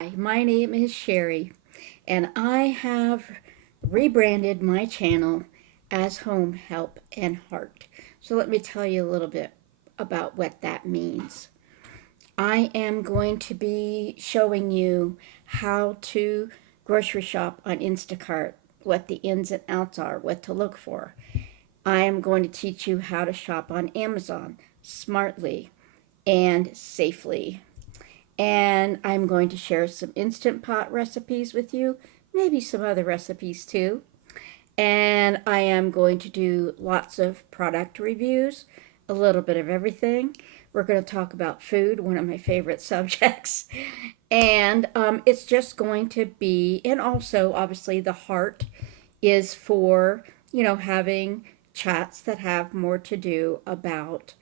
Hi, my name is Sherry, and I have rebranded my channel as Home Help and Heart. So let me tell you a little bit about what that means. I am going to be showing you how to grocery shop on Instacart, what the ins and outs are, what to look for. I am going to teach you how to shop on Amazon smartly and safely. And I'm going to share some Instant Pot recipes with you, maybe some other recipes too. And I am going to do lots of product reviews, a little bit of everything. We're going to talk about food, one of my favorite subjects. And it's just going to be, and also obviously the heart is for, having chats that have more to do about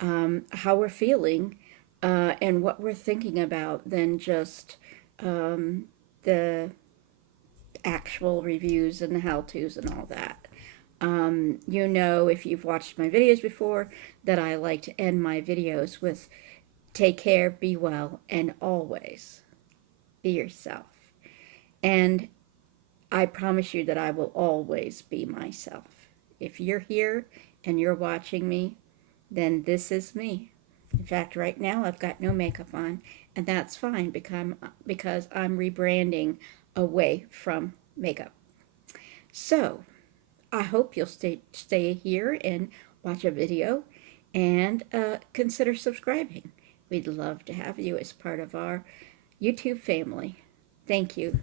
how we're feeling and what we're thinking about than just the actual reviews and the how-tos and all that. If you've watched my videos before, that I like to end my videos with take care, be well, and always be yourself. And I promise you that I will always be myself. If you're here and you're watching me, then this is me. In fact, right now I've got no makeup on, and that's fine because I'm rebranding away from makeup. So I hope you'll stay here and watch a video and consider subscribing. We'd love to have you as part of our YouTube family. Thank you.